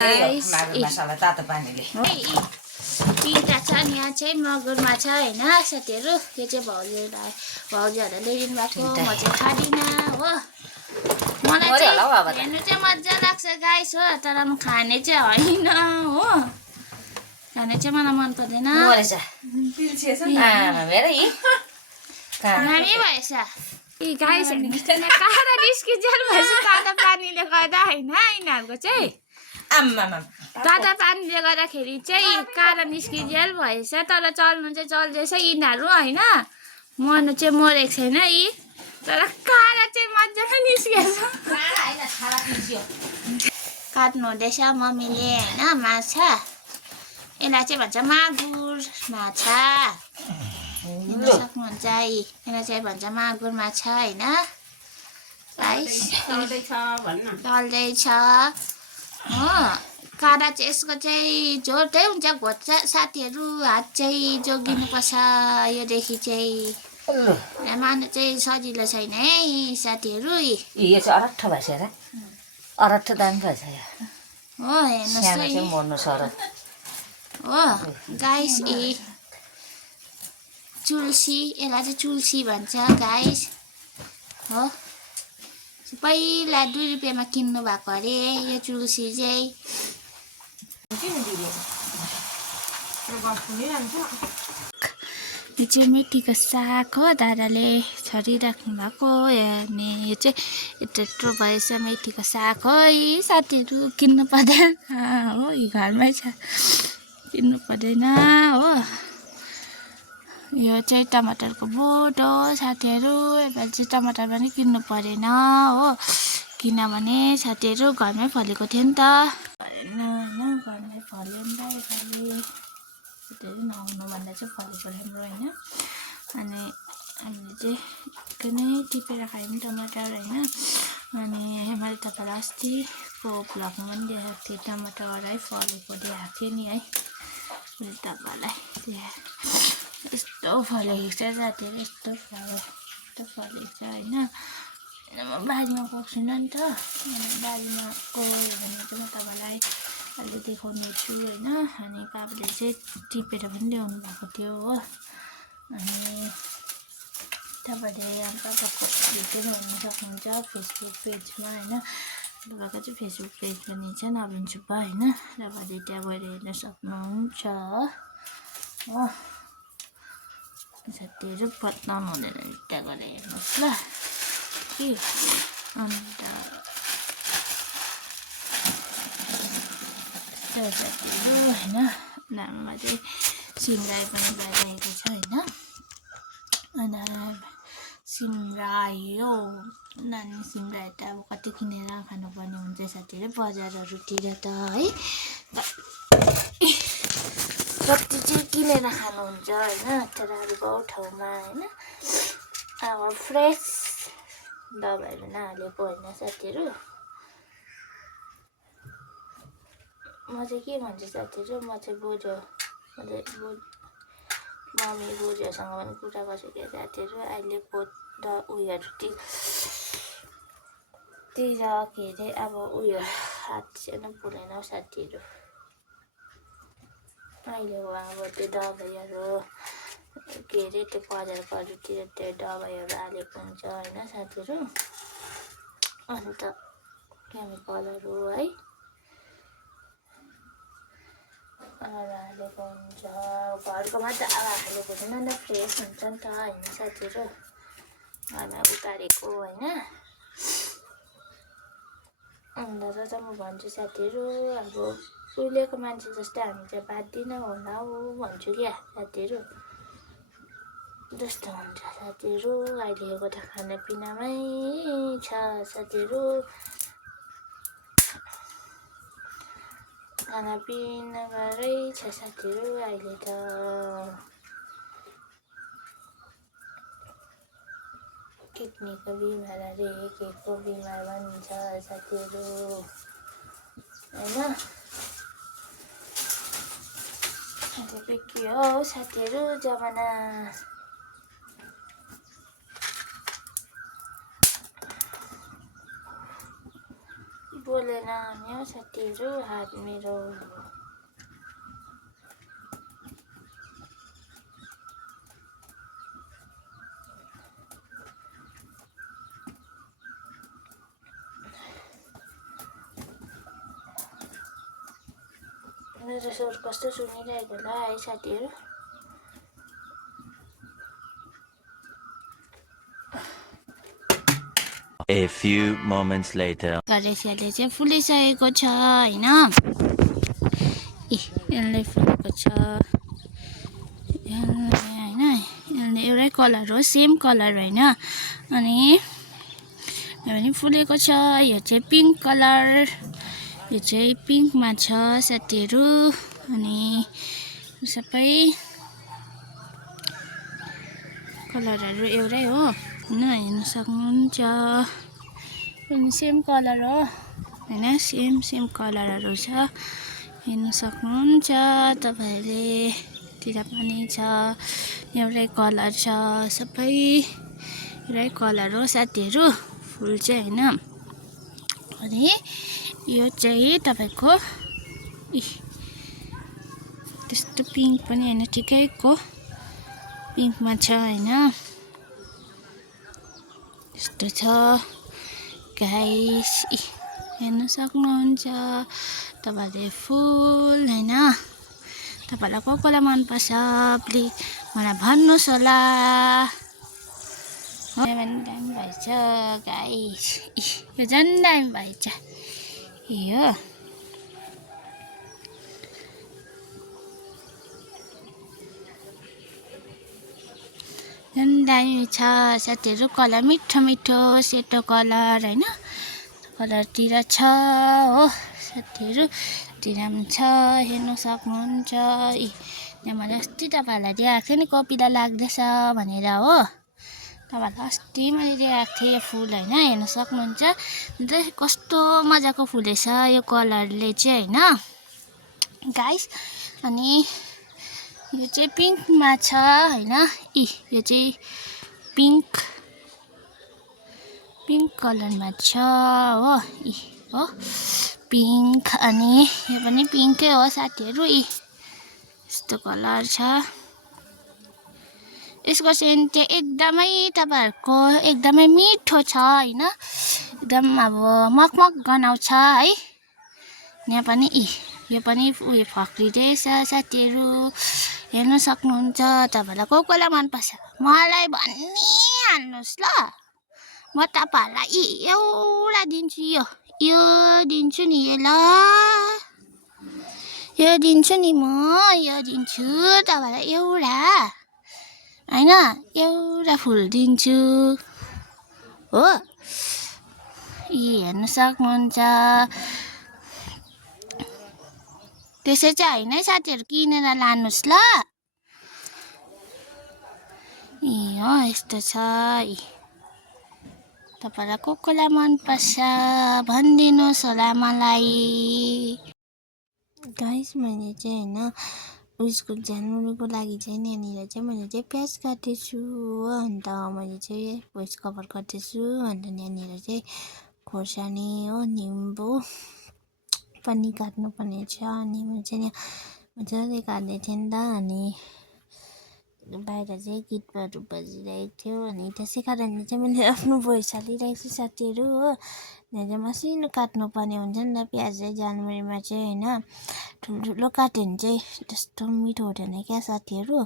Guys मसाला तातो पानीले पिता छ अनि यहाँ चाहिँ मगर माछा होइन साथीहरू यो चाहिँ भाउजूहरूले ल्याइदिनु भएको म चाहिँ खाँदिनँ हो मलाई चाहिँ हेर्नु चाहिँ मजा लाग्छ गाइस हो तर म खाने चाहिँ होइन हो खाने चाहिँ मलाई मन पर्दैन नामी भएछ गाइस काँडा निस्किन्जेल भएछ तातो पानीले गर्दा होइन यिनीहरूको चाहिँ तातो पानीले गर्दाखेरि चाहिँ काँडा निस्किन्जेल भएछ तर चल्नु चाहिँ चल्दैछ यिनीहरू होइन मर्नु चाहिँ मरेको छैन यी तर काँडा चाहिँ मजाले निस्केछ काट्नु हुँदैछ मम्मीले होइन माछा यसलाई चाहिँ भन्छ मागुर माछा हेर्न सक्नुहुन्छ यसलाई चाहिँ भन्छ मागुर माछा होइन ढल्दैछ हो काँडा चाहिँ यसको चाहिँ झोटै हुन्छ घोच्चा साथीहरू हात चाहिँ जोगिनुपर्छ योदेखि चाहिँ मार्नु चाहिँ सजिलो छैन है साथीहरू यो चाहिँ अरट्ठ भएछ र अरट्ठ दामी भएछ हो हेर्नुहोस् हो गाइस चुल्सी यसलाई चाहिँ चुल्सी भन्छ गाइस हो पहिला 2 रुपियाँमा किन्नु भएको अरे यो चुल्सी चाहिँ यो चाहिँ मेथीको साग हो दादाले छरिराख्नु भएको अनि यो चाहिँ यत्रो भएछ मेथीको साग हो यी साथीहरू किन्नु पर्दैन हो यो घरमै छ किन्नु पर्दैन हो यो चाहिँ टमाटरको बोट हो साथीहरू यसपालि चाहिँ टमाटर पनि किन्नु परेन हो किनभने साथीहरू घरमै फलेको थियो नि त होइन घरमै फल्यो नि त यसपालि साथीहरू नहुनुभन्दा चाहिँ फलेको राम्रो होइन अनि हामीले चाहिँ एकदमै टिपेर खायौँ टमाटर होइन अनि मैले तपाईँलाई अस्तिको भ्लगमा पनि देखाएको थिएँ टमाटर है फलेको देखाएको थिएँ नि है मैले तपाईँलाई यस्तो फलेको छ साथीहरू यस्तो फलेको छ होइन म बारीमा गएको छुइनँ नि त बारीमा गयो भने चाहिँ म तपाईँलाई अहिले देखाउने छु होइन अनि पापाले चाहिँ टिपेर पनि ल्याउनु भएको थियो हो अनि तपाईँले पापाको भिडियो हेर्नु सक्नुहुन्छ फेसबुक पेजमा होइन पापाको चाहिँ फेसबुक पेज पनि छ नवीन सुब्बा होइन तपाईँले त्यहाँ गएर हेर्न सक्नुहुन्छ हो साथीहरू पत्ताउनु हुँदैन त्यहाँ गएर हेर्नुहोस् ल कि अन्त साथीहरू होइन नाममा चाहिँ सिमराई पनि भइरहेको छ होइन अन्त सिमराई हो नानी सिमराई त अब कति किनेर खानुपर्ने हुन्छ साथीहरू बजारहरूतिर त है कति चाहिँ किनेर खानुहुन्छ होइन तर अब गाउँ ठाउँमा होइन अब फ्रेस दबाईहरू नहालेको होइन साथीहरू म चाहिँ के भन्छु साथीहरू म चाहिँ मम्मी बोजूहरूसँग पनि कुरा गर्छु क्या साथीहरू अहिलेको उयोहरू तिर के अरे अब उयो हात चाहिँ पुगेन साथीहरू अहिलेको अब त्यो दबाईहरू के अरे त्यो बजारहरूतिर त्यो दबाईहरू हालेको हुन्छ होइन साथीहरू अन्त केमिकलहरू है हालेको हुन्छ घरकोमा त अब हालेको हुँदैन नि त फ्रेस हुन्छ नि त होइन साथीहरू घरमा उतारेको होइन अन्त त म भन्छु साथीहरू अब उहिलेको मान्छे जस्तै हामी चाहिँ बाँच्दिनँ होला हो भन्छु क्या साथीहरू जस्तो हुन्छ साथीहरू अहिलेको त खानापिनामै छ साथीहरू खानापिनाबाटै छ साथीहरू अहिले त किडनीको बिमार अरे केको बिमार भन्छ साथीहरू होइन के हो साथीहरू जमाना बोलेन नि हौ साथीहरू हात मेरो मेरो स्वर कस्तो सुनिरहेको होला है साथीहरू A few moments later. गरेसियाले चाहिँ फुलिसकेको छ हैन यसले फुलेको छ हैन यसले एउटै कलर हो सेम कलर हैन अनि यो पनि फुलेको छ यो चाहिँ पिङ्क कलर यो चाहिँ पिङ्कमा छ साथीहरू अनि सबै कलरहरू एउटै हो हैन हेर्न सक्नुहुन्छ पनि सेम कलर हो हैन सेम कलरहरू छ हेर्न सक्नुहुन्छ तपाईहरुले तिर पनि छ एउटै कलर छ सबै एउटै कलर हो साथीहरू फुल चाहिँ हैन अनि यो चाहिँ तपाईको त्यस्तो पिङ्क पनि हैन ठिकैको पिङ्कमा छ हैन यस्तो छ गाइस हेर्न सक्नुहुन्छ तपाईहरुले फुल हैन तपाईहरुलाई कोलाई मन पर्छ प्लिज मलाई भन्नुस् होला हो भने दामी भएछ गाइस यो झन् दामी भएछ यो झन् दामी छ साथीहरु कलर मिठो मिठो सेतो कलर हैन कलरतिर छ हो साथीहरु तिर पनि छ हेर्न सक्नुहुन्छ यहाँ मैले अस्ति तपाईहरुलाई दिएको थिएँ नि कपिला लाग्दैछ भनेर हो तपाईहरुलाई अस्ति मैले दिएको थिएँ यो फुल हैन हेर्न सक्नुहुन्छ कस्तो मजाको फुलेछ यो कलरले चाहिँ हैन गाइस अनि यो चाहिँ पिङ्कमा छ हैन यो चाहिँ पिङ्क कलरमा छ हो हो पिङ्क अनि यो पनि पिङ्कै हो साथीहरु यस्तो कलर छ यसको सेन्ट चाहिँ एकदमै तपाईहरुको एकदमै मिठो छ हैन एकदम अब मगमग गनाउँछ है यहाँ पनि यो पनि उयो फक्रिदैछ साथीहरु हेर्न सक्नुहुन्छ तपाईहरुलाई कोलाई मन पर्छ मलाई भनिहाल्नुस् ल म तपाईहरुलाई एउटा दिन्छु यो दिन्छु नि ल यो दिन्छु नि म यो दिन्छु तपाईहरुलाई एउटा हैन एउटा फुल दिन्छु हो हेर्न सक्नुहुन्छ त्यसै चाहिँ हैन साथीहरु किनेर लानुस् ल हो यस्तो छ तपाईहरुलाई कोलाई मन पर्छ भनिदिनुस् होला मलाई गाइस मैले चाहिँ हैन उयसको जनवरीको लागि चाहिँ यहाँनिर चाहिँ मैले चाहिँ प्याज काटेछु हो अन्त मैले चाहिँ भोइस कभर गर्दैछु अन्त यहाँनिर चाहिँ खोर्सानी हो निम्बु पनि काट्नुपर्ने छ अनि म चाहिँ मजाले काट्दै थिएँ नि त अनि बाहिर चाहिँ गीतहरू बजिरहेको थियो अनि त्यसै कारणले चाहिँ मैले आफ्नो भोइस हालिरहेको छु साथीहरु हो यहाँ चाहिँ मसिनो काट्नुपर्ने हुन्छ नि त प्याज चाहिँ जनवरीमा चाहिँ हैन ठुलो काट्यो भने चाहिँ त्यस्तो मिठो हुँदैन क्या साथीहरु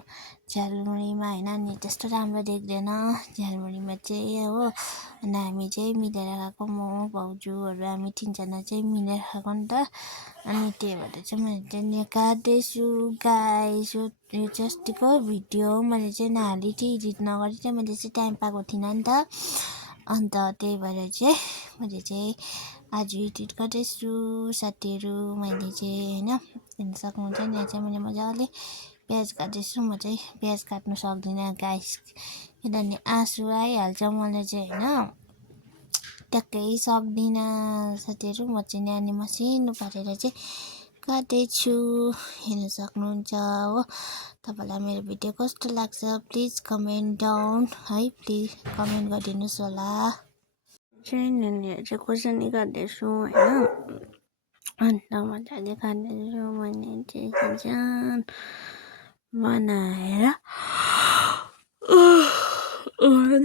झालमुरीमा हैन अनि त्यस्तो राम्रो देख्दैन झालमुरीमा चाहिँ हो अनि हामी चाहिँ मिलेर खाएको म भाउजूहरू हामी तीनजना चाहिँ मिलेर खाएको नि त अनि त्यही भएर चाहिँ मैले चाहिँ काट्दैछु गाइस यो चाहिँ अस्तिको भिडियो मैले चाहिँ नहाली थिएँ एडिट नगरी चाहिँ मैले चाहिँ टाइम पाएको थिइनँ नि त अन्त त्यही भएर चाहिँ मैले चाहिँ आज एडिट गर्दैछु साथीहरु मैले चाहिँ हैन हेर्न सक्नुहुन्छ नि यहाँ चाहिँ मैले मजाले प्याज काट्दैछु म चाहिँ प्याज काट्नु सक्दिनँ गाइस किनभने आँसु आइहाल्छ मलाई चाहिँ हैन ट्याक्कै सक्दिनँ साथीहरु म चाहिँ नानी मसिनो पारेर चाहिँ काट्दैछु हेर्न सक्नुहुन्छ हो तपाईलाई मेरो भिडियो कस्तो लाग्छ प्लिज कमेन्ट डाउन है प्लिज कमेन्ट गरिदिनुस् होला चाहिँ नानीहरू चाहिँ खोर्सानी काट्दैछु होइन अन्त मजाले काट्दैछु मैले चाहिँ सानो बनाएर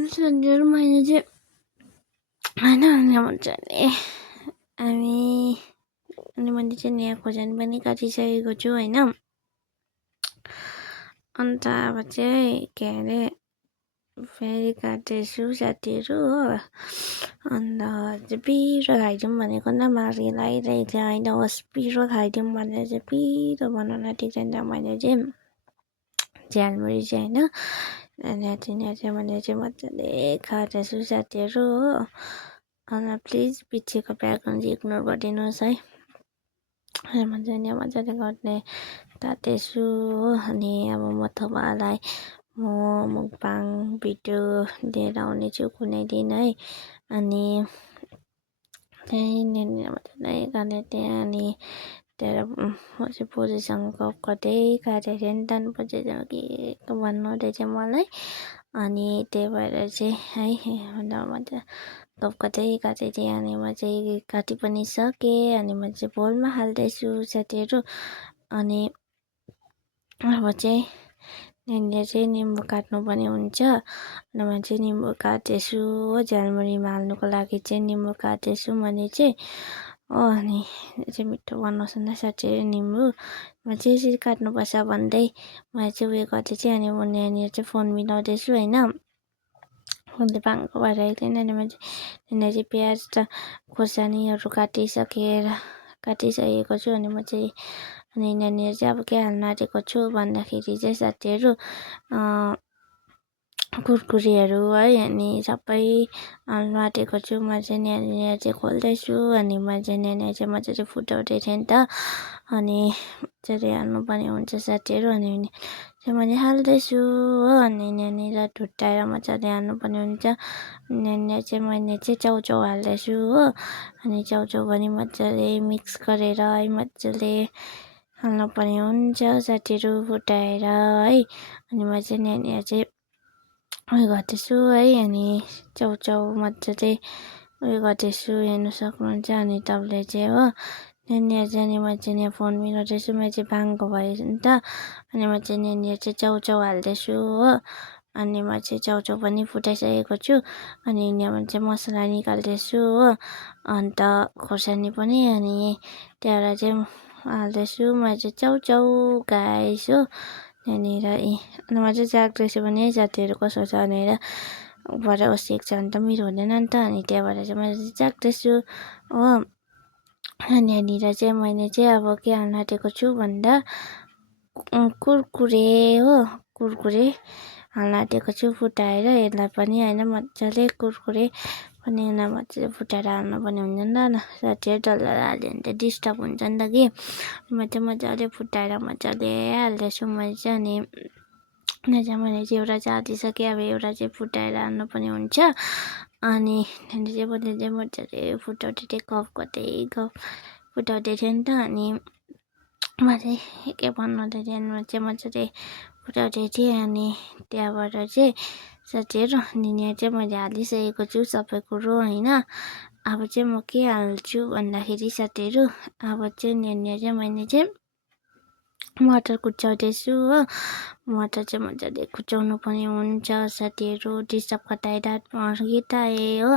सन्चेर मैले चाहिँ होइन अनि मजाले अनि मैले चाहिँ यहाँ खोर्सानी पनि काटिसकेको छु होइन अन्त अब चाहिँ के अरे फेरि काट्दैछु साथीहरू हो अन्त चाहिँ पिरो खाइदिउँ भनेको नमारी लगाइरहेको थियो होइन होस् पिरो खाइदिउँ भनेर चाहिँ पिरो बनाउन आँटेको छैन मैले चाहिँ झ्यालमुरी चाहिँ होइन यहाँ चाहिँ मैले चाहिँ मजाले खाँदैछु साथीहरू हो अन्त प्लिज पछिको ब्याकग्राउन्ड चाहिँ इग्नोर गरिदिनुहोस् है मजाले गर्ने काट्दैछु हो अनि अब म तपाईँलाई म मुकबाङ भिडियो लिएर आउनेछु कुनै दिन है अनि त्यही मजाले गर्ने त्यहाँ अनि त्यहाँबाट म चाहिँ बोजूसँग गफ गर्दै काटेको थिएँ नि त अनि बोजूसँग के भन्नु हुँदैछ मलाई अनि त्यही भएर चाहिँ है मजा गफ गर्दै काटेको थिएँ अनि म चाहिँ काटि पनि सकेँ अनि म चाहिँ बोलमा हाल्दैछु साथीहरू अनि अब चाहिँ यहाँनिर चाहिँ निम्बु काट्नुपर्ने हुन्छ अनि म चाहिँ निम्बु काट्दैछु हो झ्यालमुरीमा हाल्नुको लागि चाहिँ निम्बु काट्दैछु मैले चाहिँ हो अनि चाहिँ मिठो बनाउँछ नि साथीहरू निम्बु म चाहिँ यसरी काट्नुपर्छ भन्दै मैले चाहिँ उयो गर्दै चाहिँ अनि म यहाँनिर चाहिँ फोन मिलाउँदैछु होइन फोनले भाङ्गो भएर आइदिएन अनि म चाहिँ प्याज र खोर्सानीहरू काटिसकेको छु अनि म चाहिँ अनि यहाँनिर चाहिँ अब के हाल्न आँटेको छु भन्दाखेरि चाहिँ साथीहरू कुरकुरेहरू है अनि सबै हाल्नु आँटेको छु म चाहिँ यहाँनिर चाहिँ खोल्दैछु अनि म चाहिँ यहाँनिर चाहिँ मजाले फुटाउँदै थिएँ नि त अनि मजाले हाल्नुपर्ने हुन्छ साथीहरू अनि चाहिँ मैले हाल्दैछु हो अनि यहाँनिर ठुट्टाएर मजाले हाल्नुपर्ने हुन्छ यहाँनिर चाहिँ मैले चाहिँ चाउचाउ हाल्दैछु हो अनि चाउचाउ पनि मजाले मिक्स गरेर है मजाले हाल्नुपर्ने हुन्छ साथीहरू फुटाएर है अनि म चाहिँ यहाँनिर चाहिँ उयो गर्दैछु है अनि चाउचाउ मजाले उयो गर्दैछु हेर्नु सक्नुहुन्छ अनि तपाईँले चाहिँ हो यहाँनिर चाहिँ अनि म चाहिँ यहाँ फोन मिलाउँदैछु म चाहिँ भाङ्गो भयो नि त अनि म चाहिँ यहाँनिर चाहिँ चाउचाउ हाल्दैछु हो अनि म चाहिँ चाउचाउ पनि फुटाइसकेको छु अनि यहाँबाट चाहिँ मसला निकाल्दैछु हो अन्त खोर्सानी पनि अनि त्यहाँबाट चाहिँ हाल्दैछु म चाहिँ चाउचाउ गाइस हो यहाँनिर अनि म चाहिँ चाख्दैछु भने साथीहरू कस्तो छ भनेर भरे बसेको छ भने त मिठो हुँदैन नि त अनि त्यहाँ भएर चाहिँ मैले चाख्दैछु हो अनि यहाँनिर चाहिँ मैले चाहिँ अब के हाल्न आँटेको छु भन्दा कुरकुरे हो कुरकुरे हाल्न आँटेको छु फुटाएर यसलाई पनि होइन मजाले कुरकुरे पनि यसलाई मजाले फुटाएर हाल्नुपर्ने हुन्छ नि त साथीहरू डल्लै हाल्यो भने त डिस्टर्ब हुन्छ नि त कि म चाहिँ मजाले फुटाएर मजाले हाल्दैछु मैले चाहिँ अनि यहाँ चाहिँ मैले चाहिँ एउटा चाहिँ हालिसकेँ अब एउटा चाहिँ फुटाएर हाल्नुपर्ने हुन्छ अनि त्यहाँदेखि चाहिँ मैले चाहिँ मजाले फुटाउँदै थिएँ गफ फुटाउँदै थिएँ नि त अनि म चाहिँ के भन्नुहुँदै थियो म चाहिँ मजाले फुटाउँदै थिएँ अनि त्यहाँबाट चाहिँ साथीहरू अनि यहाँ चाहिँ मैले हालिसकेको छु सबै कुरो होइन अब चाहिँ म के हाल्छु भन्दाखेरि साथीहरू अब चाहिँ यहाँनिर चाहिँ मैले चाहिँ मटर कुच्याउँदैछु हो मटर चाहिँ मजाले कुच्याउनु पनि हुन्छ साथीहरू डिस्टर्ब कटाएर गिटाएँ हो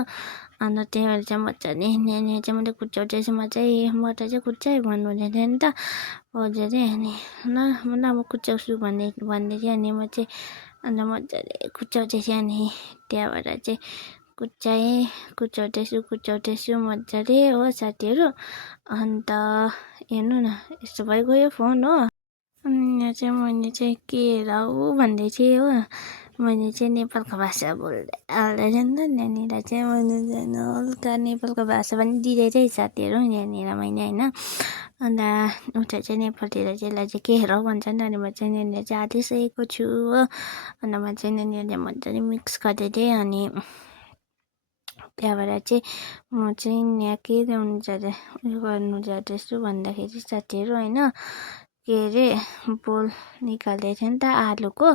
अन्त त्यही भएर चाहिँ मजाले यहाँनिर चाहिँ मैले कुच्याउँदैछु मजाले मटर चाहिँ कुच्याएँ भन्नुहुँदै थियो नि त हजुरले अनि ल म कुच्याउँछु भन्दै थिएँ अनि म चाहिँ अन्त मजाले कुच्याउँदै थिएँ अनि त्यहाँबाट चाहिँ कुच्याउँदैछु मजाले हो साथीहरू अन्त हेर्नु न यस्तो भइगयो फोन हो अनि यहाँ चाहिँ मैले चाहिँ के हेरौँ भन्दै थिएँ हो मैले चाहिँ नेपालको भाषा बोल्दै हाल्दै थिएँ नि त यहाँनिर चाहिँ मैले हल्का नेपालको भाषा पनि दिँदै थिएँ साथीहरू यहाँनिर मैले होइन अन्त उता चाहिँ नेपालतिर चाहिँ यसलाई चाहिँ के हेरौँ भन्छ नि अनि म चाहिँ यहाँनिर चाहिँ हालिसकेको छु हो अन्त म चाहिँ यहाँनिर मजाले मिक्स गर्दै थिएँ अनि त्यहाँबाट चाहिँ म चाहिँ यहाँ के उयो गर्नु जाँदैछु भन्दाखेरि साथीहरू होइन के अरे बोल निकाल्दै थियो नि त आलुको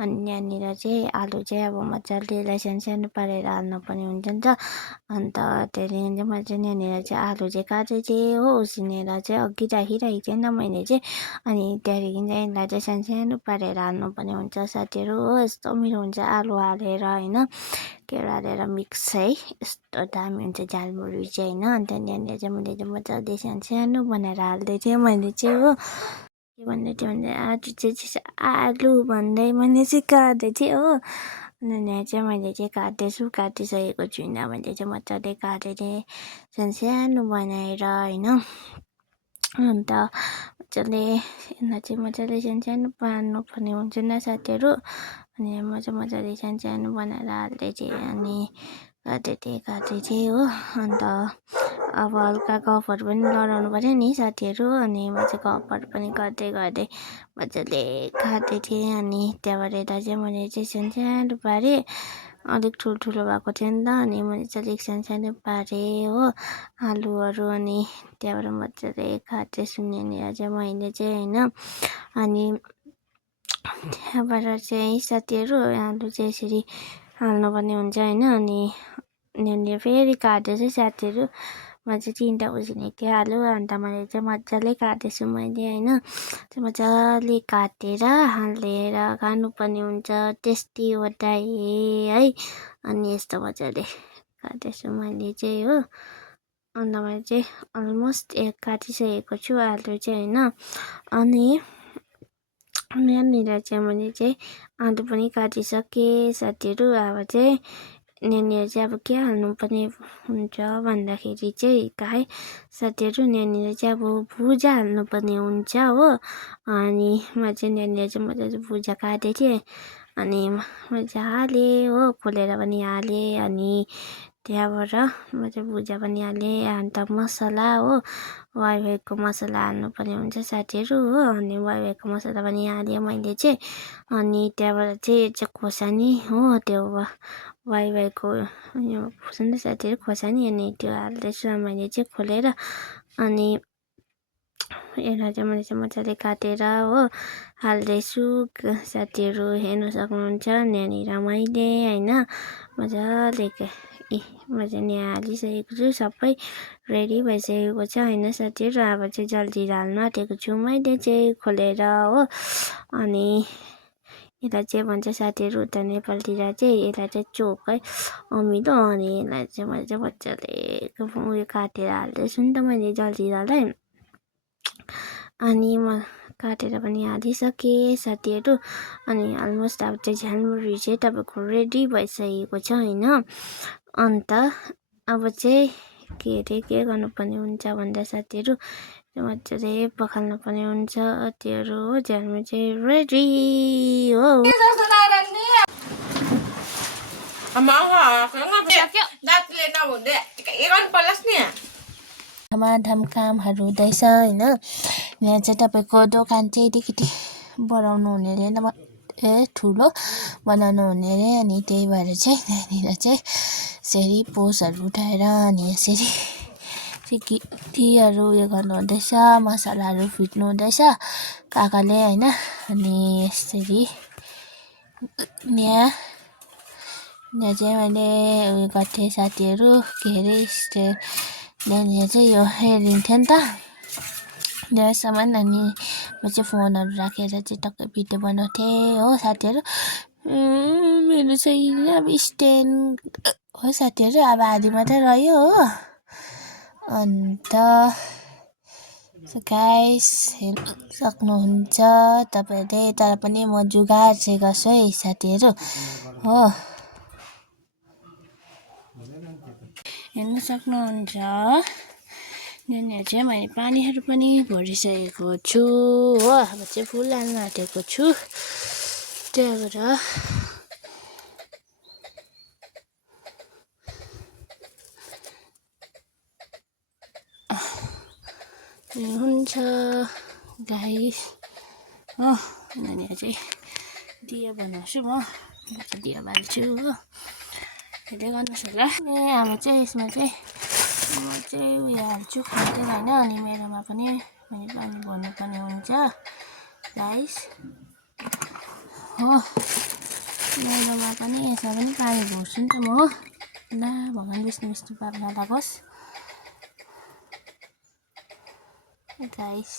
अनि यहाँनिर चाहिँ आलु चाहिँ अब मजाले यसलाई सानो सानो पारेर हाल्नुपर्ने हुन्छ नि त अन्त त्यहाँदेखि चाहिँ मैले चाहिँ यहाँनिर चाहिँ आलु चाहिँ काटेको थिएँ हो उसिनेर चाहिँ अघि राखिरहेको थिएँ नि त मैले चाहिँ अनि त्यहाँदेखि चाहिँ यसलाई चाहिँ सानो सानो पारेर हाल्नुपर्ने हुन्छ साथीहरू हो यस्तो मिठो हुन्छ आलु हालेर होइन केरा हालेर मिक्स है यस्तो दामी हुन्छ झालमुरी चाहिँ होइन अन्त यहाँनिर चाहिँ मैले चाहिँ मजाले सानो सानो बनाएर हाल्दै थिएँ मैले चाहिँ हो के भन्दै थियो भने आज चाहिँ आलु भन्दै मैले चाहिँ काट्दै थिएँ हो अनि यहाँ चाहिँ मैले चाहिँ काट्दैछु काटिसकेको छुइनँ मैले चाहिँ मजाले काटेर सानो सानो बनाएर होइन अन्त मजाले यसलाई चाहिँ मजाले सानो सानो पार्नुपर्ने हुन्छ नि साथीहरू अनि म चाहिँ मजाले सानो सानो बनाएर हाल्दै थिएँ अनि काटेको थिएँ हो अन्त अब हल्का गफहरू पनि लडाउनु पऱ्यो नि साथीहरू अनि म चाहिँ गफहरू पनि गर्दै गर्दै मजाले काटेको थिएँ अनि त्यहाँबाट यता चाहिँ मैले चाहिँ सानो सानो पारेँ अलिक ठुल्ठुलो भएको थियो नि त अनि मैले चाहिँ अलिक सानो सानो पारेँ हो आलुहरू अनि त्यहाँबाट मजाले काटेँ सुनेर चाहिँ मैले चाहिँ होइन अनि त्यहाँबाट चाहिँ साथीहरू आलु चाहिँ यसरी हाल्नुपर्ने हुन्छ होइन अनि यहाँनिर फेरि काटेछु साथीहरू म चाहिँ 3टा उसिनेको थियो आलु अन्त मैले चाहिँ मजाले काटेछु मैले होइन मजाले काटेर हालेर खानुपर्ने हुन्छ टेस्टी होता है अनि यस्तो मजाले काटेछु मैले चाहिँ हो अन्त मैले चाहिँ अलमोस्ट काटिसकेको छु आलु चाहिँ होइन अनि यहाँनिर चाहिँ मैले चाहिँ आलु पनि काटिसकेँ साथीहरू अब चाहिँ यहाँनिर चाहिँ अब के हाल्नुपर्ने हुन्छ भन्दाखेरि चाहिँ है साथीहरू यहाँनिर चाहिँ अब भुजा हाल्नुपर्ने हुन्छ हो अनि म चाहिँ यहाँनिर चाहिँ मजाले भुजा काटेको थिएँ अनि मैले चाहिँ हालेँ हो खोलेर पनि हालेँ अनि त्यहाँबाट म चाहिँ भुजा पनि हालेँ अन्त मसला हो वाइवाईको मसला हाल्नुपर्ने हुन्छ साथीहरू हो अनि वाइवाईको मसला पनि हालेँ मैले चाहिँ अनि त्यहाँबाट चाहिँ खोर्सानी हो त्यो वाइवाईको यो सुन्नु साथीहरू खोर्सानी अनि त्यो हाल्दैछु मैले चाहिँ खोलेर अनि यसलाई चाहिँ मैले चाहिँ मजाले काटेर हो हाल्दैछु साथीहरू हेर्न सक्नुहुन्छ यहाँनिर मैले होइन मजाले मजाले हालिसकेको छु सबै रेडी भइसकेको छ होइन साथीहरू अब चाहिँ जलजिरा हाल्नु आँटेको छु मैले चाहिँ खोलेर हो अनि यसलाई चाहिँ भन्छ साथीहरू उता नेपालतिर चाहिँ यसलाई चाहिँ चोक है अमिलो अनि यसलाई चाहिँ मैले चाहिँ मजाले उयो काटेर हाल्दैछु नि त मैले जलजिरालाई अनि म काटेर पनि हालिसकेँ साथीहरू अनि अलमोस्ट अब चाहिँ झालमुरी चाहिँ तपाईँको रेडी भइसकेको छ होइन अन्त अब चाहिँ के अरे के गर्नुपर्ने हुन्छ भन्दा साथीहरू मजाले पखाल्नुपर्ने हुन्छ त्योहरू हो झालमुरी चाहिँ रेडी हो धमाधम कामहरू हुँदैछ होइन यहाँ चाहिँ तपाईँको दोकान चाहिँ अलिकति बढाउनु हुने अरे ठुलो बनाउनु हुने अरे अनि त्यही भएर चाहिँ यहाँनिर चाहिँ यसरी पोसहरू उठाएर अनि यसरी टीहरू उयो गर्नु हुँदैछ मसलाहरू फिट्नु हुँदैछ काकाले होइन अनि यसरी यहाँ चाहिँ मैले उयो गर्थेँ साथीहरू के अरे यहाँनिर चाहिँ यो हेरिन्थ्यो नि त धेरै सामान अनि म चाहिँ फोनहरू राखेर चाहिँ टक्कै भिडियो बनाउँथेँ हो साथीहरू मेरो चाहिँ अब स्ट्यान्ड हो साथीहरू अब आधी मात्रै रह्यो हो अन्त गाइस हेर्न सक्नुहुन्छ तपाईँहरूले तर पनि म जुगाड चाहिँ गर्छु है साथीहरू हो हेर्न सक्नुहुन्छ यहाँनिर चाहिँ मैले पानीहरू पनि भरिसकेको छु हो अब चाहिँ फुल हाल्न आँटेको छु त्यहाँबाट हुन्छ गाइस हो यहाँनिर चाहिँ दिया बनाउँछु म दिया बाल्छु हो हेर्दै गर्नुहोस् होला अब चाहिँ यसमा चाहिँ म चाहिँ उयो हाल्छु खाँदैन होइन अनि मेरोमा पनि अनि पानी भर्नुपर्ने हुन्छ गाइस हो। ल्याउनमा पनि यसमा पनि पानी भर्छु नि त म। ल भगवान् विष्णु विष्णु पाप नलागोस् गाइस।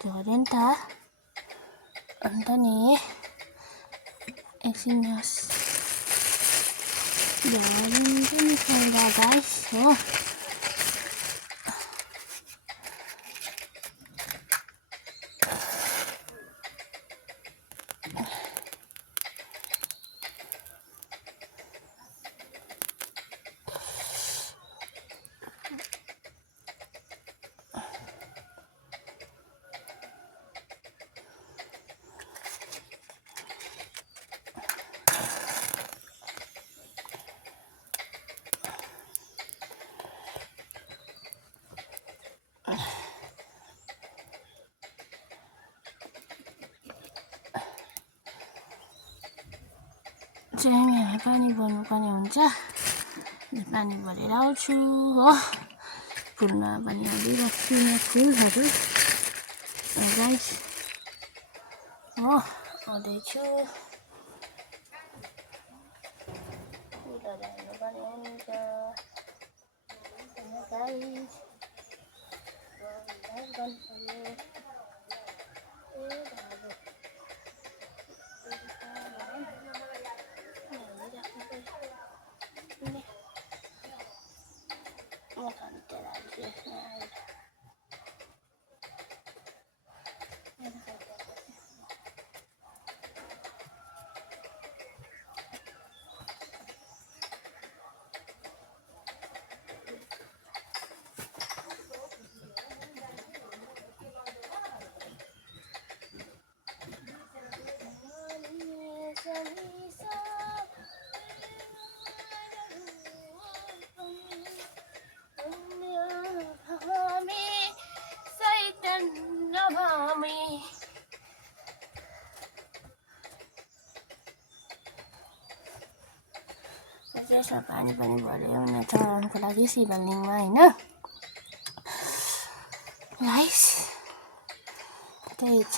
झऱ्यो नि त अन्त नि एकछिन झरिन्छ नि पहिला गाइस हो। चाहिँ यहाँ पानी भर्नुपर्ने हुन्छ। पानी भरेर आउँछु हो। फुलमा पनि हालिराख्छु यहाँ फुलहरू गाइस हो। आउँदैछु फुलहरू हाल्नुपर्ने हुन्छ गाइस। यसमा पानी पनि भर्यो उनीहरू चढाउनुको लागि शिवलिङ्गमा होइन गाइस त्यही छ।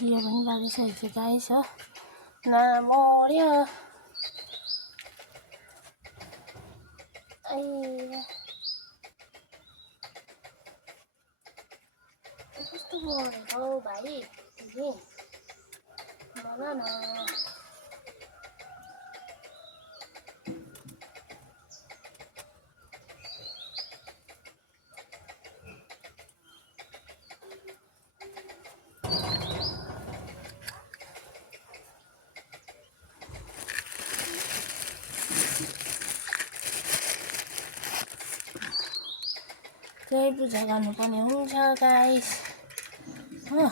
दियो पनि बालिसकेको छ गाइस हो। नमर्यो कस्तो मरेको हौ भाइ भन न। त्यही पूजा गर्नुपर्ने हुन्छ गाइस हो।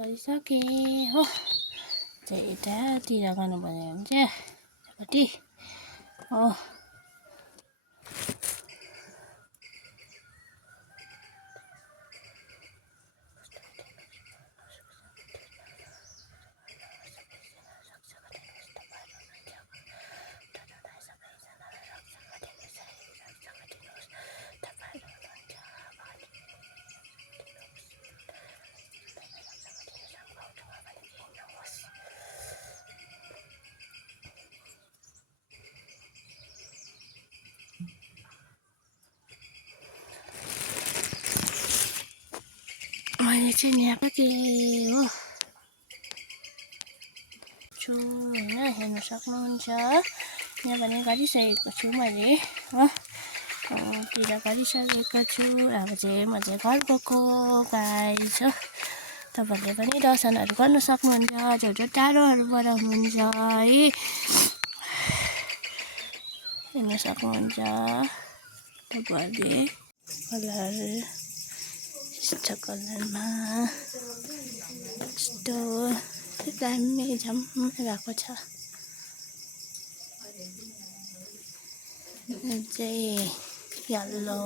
गरिसकेँ हो। चाहिँ यतातिर गर्नुपर्ने हुन्छ यतापट्टि हो। मैले चाहिँ यहाँ के हो छु होइन हेर्न सक्नुहुन्छ। यहाँ भने गरिसकेको छु मैले हो। तिर गरिसकेको छु। अब चाहिँ म चाहिँ घर गएको गाइस हो। तपाईँहरूले पनि दर्शनहरू गर्न सक्नुहुन्छ जो जो टाढोहरूबाट हुनुहुन्छ है। हेर्न सक्नुहुन्छ तपाईँहरूले कलर यस्तो कलरमा यस्तो दामी झम्मै भएको छ। चाहिँ यल्लो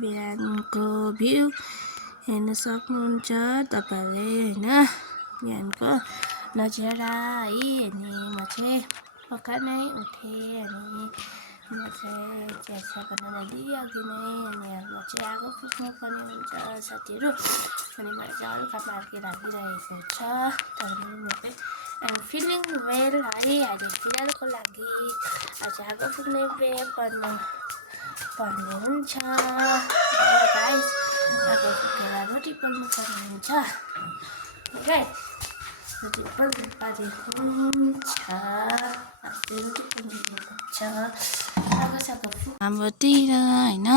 बिहानको भ्यू हेर्न सक्नुहुन्छ तपाईँहरूले होइन। बिहानको नजारा है। अनि म चाहिँ पक्का नै उठेँ अनि म चाहिँ चिया बनाउन दिइअघि नै अनि अब चाहिँ आगो फुक्नुपर्ने हुन्छ साथीहरू। अनि मैले चाहिँ हल्का पार्की राखिरहेको छ। तपाईँले आइएम फिलिङ वेल है। अहिले फिलहालको लागि आज आगो फुक्ने पर्ने हुन्छ गाइस। आगो फुकेर रोटी पोल्नुपर्ने हुन्छ गाइस। रोटी पोल्नुपर्ने हुन्छ। रोटी पोल्नुपर्ने हुन्छ। हाम्रोतिर होइन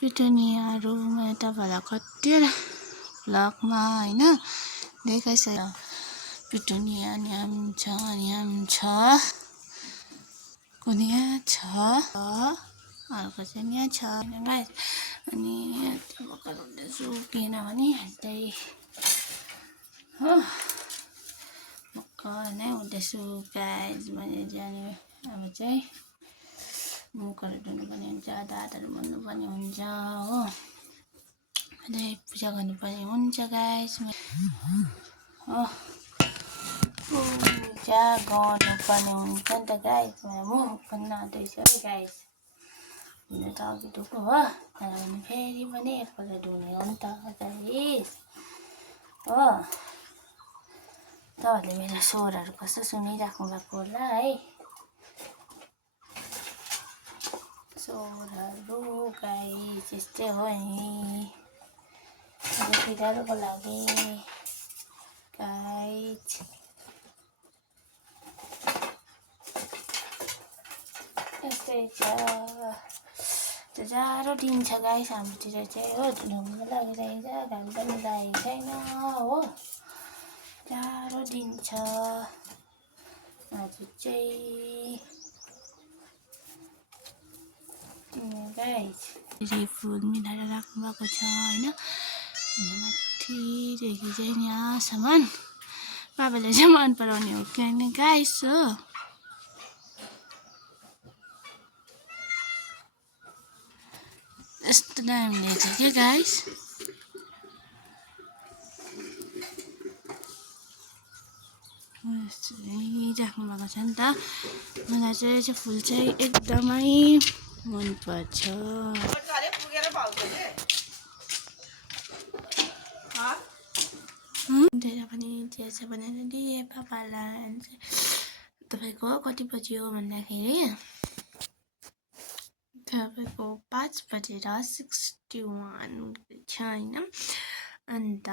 पिटुनियाहरू मैले तपाईँहरूलाई कतिवटा भ्लगमा होइन देखाइसकेँ। पिटुनिया यहाँ छ कुन यहाँ छ अर्को चाहिँ यहाँ छ गाइस। अनि त्यो भर्खर हुँदैछु किनभने त्यही हो भर्खर नै हुँदैछु गाइस। मैले जाने अब चाहिँ मुखहरू धुनुपर्ने हुन्छ दाँतहरू मोल्नुपर्ने हुन्छ हो। अनि पूजा गर्नुपर्ने हुन्छ गाइस हो। पूजा गर्नुपर्ने हुन्छ नि त गाइस। मेरो मुख पनि नधुइछ है गाइस। हुन त अघि धुएको हो तर पनि फेरि पनि एकपल्ट धुने हो नि त गाइस हो। तपाईँहरूले मेरो स्वरहरू कस्तो सुनिराख्नु भएको होला है। स्वरहरू गाइस यस्तै हो नि। फिलहालको लागि गाइस यस्तै छ। जाडो दिन छ गाइस हाम्रोतिर चाहिँ हो। धुन पनि लागिरहेको छ घाम पनि लागेको छैन हो। जाडो दिन छ आज चाहिँ गाइस। फुल मिलाएर राख्नु भएको छ होइन। माथिदेखि चाहिँ यहाँसम्म बाबाले चाहिँ मन पराउने हो कि होइन गाइस हो। यस्तो दामी रहेछ के गाइस। राख्नु भएको छ नि त। मलाई चाहिँ फुल चाहिँ एकदमै मनपर्छ। धेरै पनि चिया बनाएर दिएँ पापालाई। तपाईँको कति बजी हो भन्दाखेरि तपाईँको 5:61 छ होइन। अन्त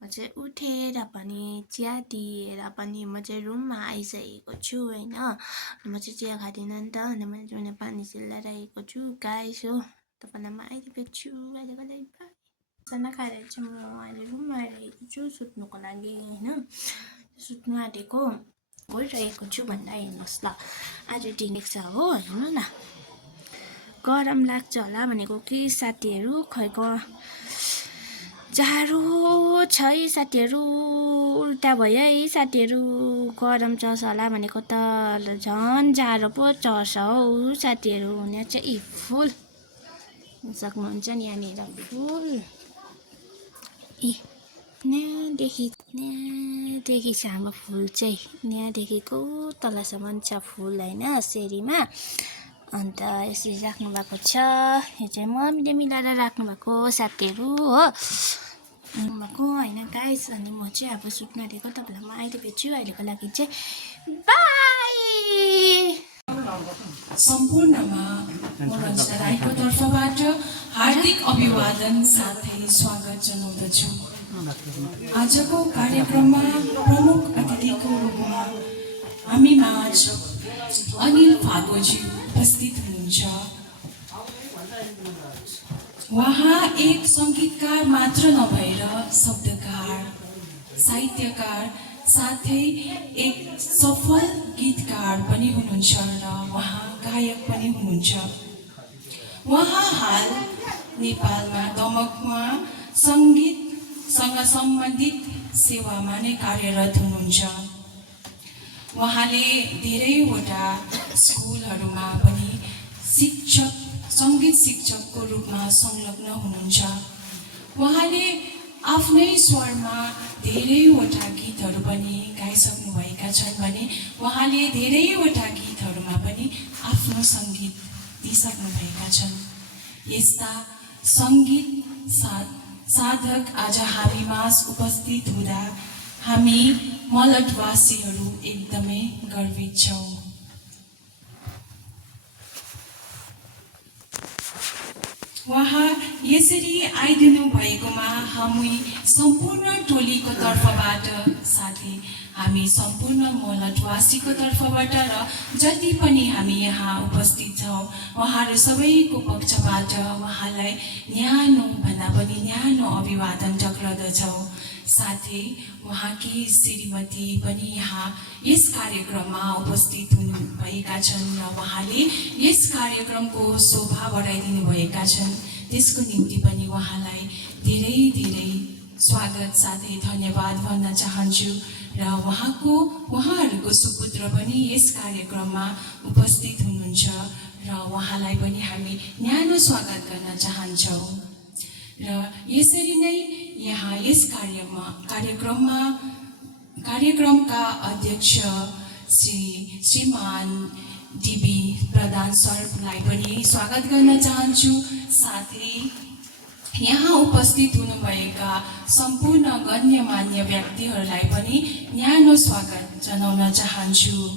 म चाहिँ उठेर पनि चिया दिएर पनि म चाहिँ रुममा आइसकेको छु होइन। म चाहिँ चिया खाँदिनँ नि त। अनि मैले चाहिँ पानी सेलाइरहेको छु गाइस हो। तपाईँलाई म अहिले भेट्छु अहिलेको लागि बाई। खाना खाएर चाहिँ म अहिले रुममा आइरहेको छु सुत्नुको लागि होइन। सुत्नु आँटेको भइरहेको छु भन्दा हेर्नुहोस् ल आज दिन छ हो हेर्नु न गरम लाग्छ होला भनेको कि साथीहरू खै जाडो छ है साथीहरू उल्टा भयो है साथीहरू गरम चर्छ होला भनेको त झन् जाडो पो चर्छ हौ साथीहरू यहाँ चाहिँ फुल सक्नुहुन्छ नि यहाँनिर फुल यहाँदेखि छ हाम्रो फुल चाहिँ यहाँदेखिको तलसम्म छ फुल होइन सेरीमा अन्त यसरी राख्नु भएको छ यो चाहिँ मम्मीले मिलाएर राख्नु भएको साथीहरू हो भएको होइन गाइस अनि म चाहिँ अब सुत्न आँटेको तपाईँलाई म अहिले भेट्छु अहिलेको लागि चाहिँ बाई सम्पूर्णमा म रञ्जना राईको तर्फबाट हार्दिक अभिवादन साथै स्वागत जनाउँदछु आजको कार्यक्रममा प्रमुख अतिथिको रूपमा हामी माझ अनिल फागोजी उपस्थित हुनुहुन्छ उहाँ एक सङ्गीतकार मात्र नभएर शब्दकार साहित्यकार साथै एक सफल गीतकार पनि हुनुहुन्छ र उहाँ गायक पनि हुनुहुन्छ उहाँ हाल नेपालमा दमकमा सङ्गीतसँग सम्बन्धित सेवामा नै कार्यरत हुनुहुन्छ उहाँले धेरैवटा स्कुलहरूमा पनि सङ्गीत शिक्षकको रूपमा संलग्न हुनुहुन्छ उहाँले आफ्नै स्वरमा धेरैवटा गीतहरू पनि गाइसक्नुभएका छन् भने उहाँले धेरैवटा गीतहरूमा पनि आफ्नो सङ्गीत दिइसक्नुभएका छन् यस्ता सङ्गीत साधक आज हामीमाझ उपस्थित हुँदा हामी मलटवासीहरू एकदमै गर्वित छौँ उहाँ यसरी आइदिनु भएकोमा हामी सम्पूर्ण टोलीको तर्फबाट साथै हामी सम्पूर्ण मलटवासीको तर्फबाट र जति पनि हामी यहाँ उपस्थित छौँ उहाँहरू सबैको पक्षबाट उहाँलाई न्यानो भन्दा पनि न्यानो अभिवादन टक्राउँदछौँ साथै उहाँकी श्रीमती पनि यहाँ यस कार्यक्रममा उपस्थित हुनुभएका छन् र उहाँले यस कार्यक्रमको शोभा बढाइदिनु भएका छन् त्यसको निम्ति पनि उहाँलाई धेरै धेरै स्वागत साथै धन्यवाद भन्न चाहन्छु र उहाँहरूको सुपुत्र पनि यस कार्यक्रममा उपस्थित हुनुहुन्छ र उहाँलाई पनि हामी न्यानो स्वागत गर्न चाहन्छौँ र यसरी नै यहाँ यस कार्यक्रमका अध्यक्ष श्रीमान डिबी प्रधान सरलाई पनि स्वागत गर्न चाहन्छु साथै यहाँ उपस्थित हुनुभएका सम्पूर्ण गण्यमान्य व्यक्तिहरूलाई पनि न्यानो स्वागत जनाउन चाहन्छु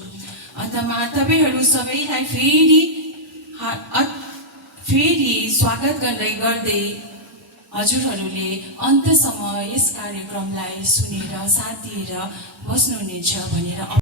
अन्तमा तपाईँहरू सबैलाई फेरि स्वागत गर्दै हजुरहरूले अन्तसम्म यस कार्यक्रमलाई सुनेर साथ दिएर बस्नुहुनेछ भनेर